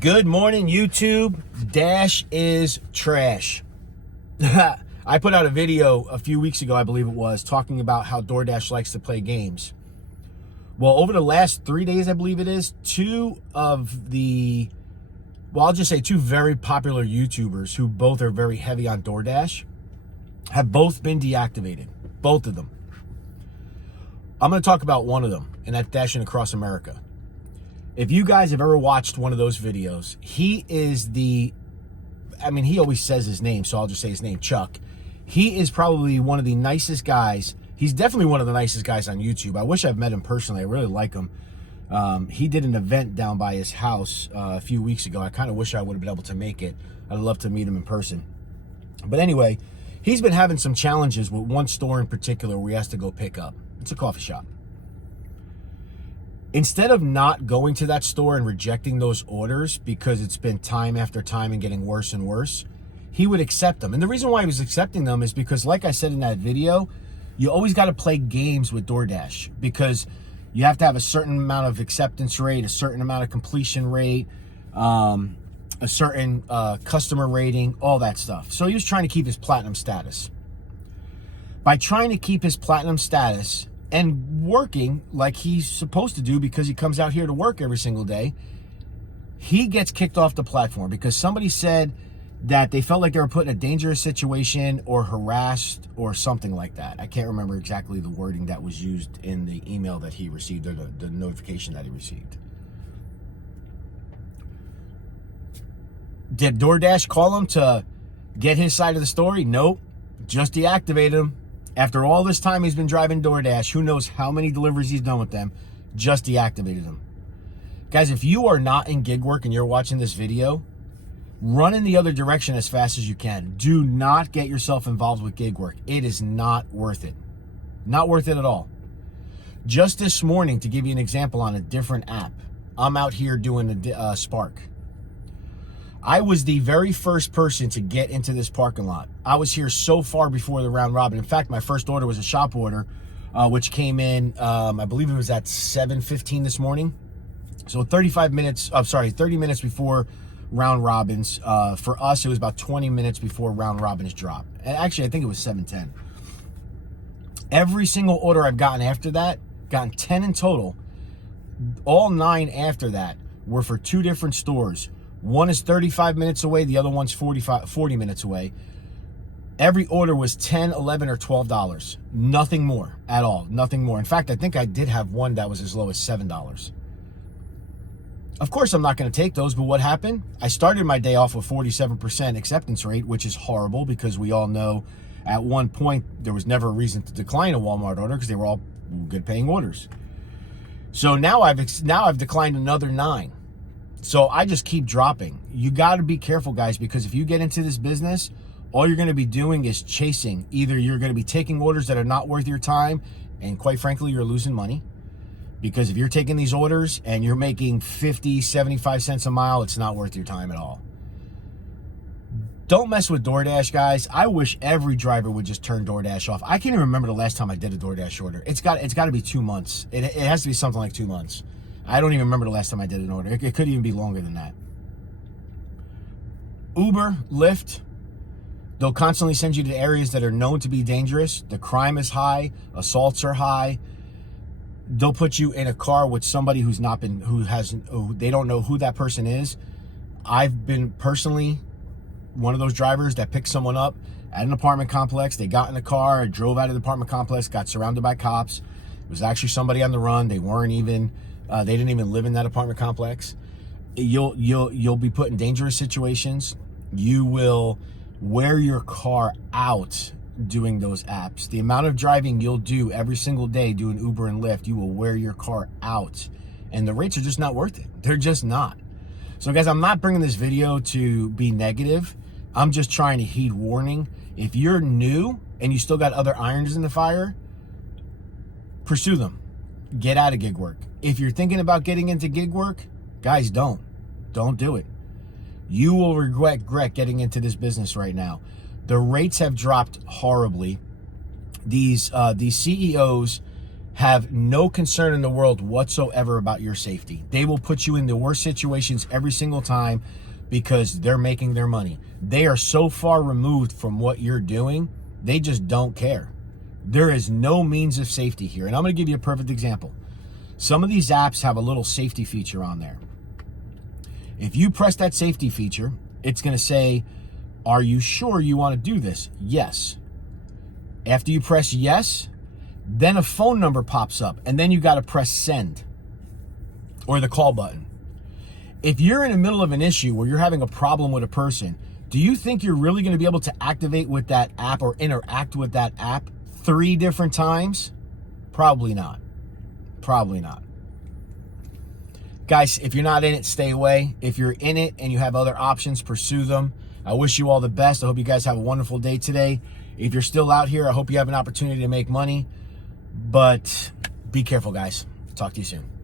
Good morning, YouTube. Dash is trash. I put out a video a few weeks ago, I believe it was, talking about how DoorDash likes to play games. Well, over the last 3 days, I believe it is, I'll just say two very popular YouTubers who both are very heavy on DoorDash have both been deactivated. Both of them. I'm going to talk about one of them, and that's Dashing Across America. If you guys have ever watched one of those videos, he always says his name, so I'll just say his name, Chuck. He is probably one of the nicest guys. He's definitely one of the nicest guys on YouTube. I wish I've met him personally. I really like him. He did an event down by his house a few weeks ago. I kind of wish I would have been able to make it. I'd love to meet him in person. But anyway, he's been having some challenges with one store in particular where he has to go pick up. It's a coffee shop. Instead of not going to that store and rejecting those orders because it's been time after time and getting worse and worse, he would accept them. And the reason why he was accepting them is because, like I said in that video, you always got to play games with DoorDash because you have to have a certain amount of acceptance rate, a certain amount of completion rate, a certain customer rating, all that stuff. So he was trying to keep his platinum status. By trying to keep his platinum status and working like he's supposed to do because he comes out here to work every single day, he gets kicked off the platform because somebody said that they felt like they were put in a dangerous situation or harassed or something like that. I can't remember exactly the wording that was used in the email that he received or the notification that he received. Did DoorDash call him to get his side of the story? Nope. Just deactivated him. After all this time he's been driving DoorDash, who knows how many deliveries he's done with them, just deactivated him. Guys, if you are not in gig work and you're watching this video, run in the other direction as fast as you can. Do not get yourself involved with gig work. It is not worth it. Not worth it at all. Just this morning, to give you an example on a different app, I'm out here doing a Spark. I was the very first person to get into this parking lot. I was here so far before the round robin. In fact, my first order was a shop order, which came in, I believe it was at 7:15 this morning. So 30 minutes before round robins. For us, it was about 20 minutes before round robins drop. And actually, I think it was 7:10. Every single order I've gotten after that, gotten 10 in total, all 9 after that were for 2 different stores. One is 35 minutes away. The other one's 40 minutes away. Every order was $10, $11, or $12. Nothing more at all. Nothing more. In fact, I think I did have one that was as low as $7. Of course, I'm not going to take those, but what happened? I started my day off with 47% acceptance rate, which is horrible because we all know at one point there was never a reason to decline a Walmart order because they were all good paying orders. So now I've declined another 9. So I just keep dropping. You got to be careful, guys, because if you get into this business, all you're going to be doing is chasing. Either you're going to be taking orders that are not worth your time, and quite frankly, you're losing money. Because if you're taking these orders and you're making 50, 75 cents a mile, it's not worth your time at all. Don't mess with DoorDash, guys. I wish every driver would just turn DoorDash off. I can't even remember the last time I did a DoorDash order. It's got to be 2 months. It has to be something like 2 months. I don't even remember the last time I did an order. It could even be longer than that. Uber, Lyft, they'll constantly send you to areas that are known to be dangerous. The crime is high. Assaults are high. They'll put you in a car with somebody who they don't know who that person is. I've been personally one of those drivers that picked someone up at an apartment complex. They got in the car, drove out of the apartment complex, got surrounded by cops. It was actually somebody on the run. They didn't even live in that apartment complex. You'll be put in dangerous situations. You will wear your car out doing those apps. The amount of driving you'll do every single day doing Uber and Lyft, you will wear your car out. And the rates are just not worth it. They're just not. So guys, I'm not bringing this video to be negative. I'm just trying to heed warning. If you're new and you still got other irons in the fire, pursue them. Get out of gig work. If you're thinking about getting into gig work, guys, don't do it. You will regret getting into this business right now. The rates have dropped horribly. These CEOs have no concern in the world whatsoever about your safety. They will put you in the worst situations every single time because they're making their money. They are so far removed from what you're doing, they just don't care. There is no means of safety here. And I'm going to give you a perfect example. Some of these apps have a little safety feature on there. If you press that safety feature, it's going to say, are you sure you want to do this? Yes. After you press yes, then a phone number pops up, and then you got to press send or the call button. If you're in the middle of an issue where you're having a problem with a person, do you think you're really going to be able to activate with that app or interact with that app 3 different times? Probably not. Probably not. Guys, if you're not in it, stay away. If you're in it and you have other options, pursue them. I wish you all the best. I hope you guys have a wonderful day today. If you're still out here, I hope you have an opportunity to make money. But be careful, guys. Talk to you soon.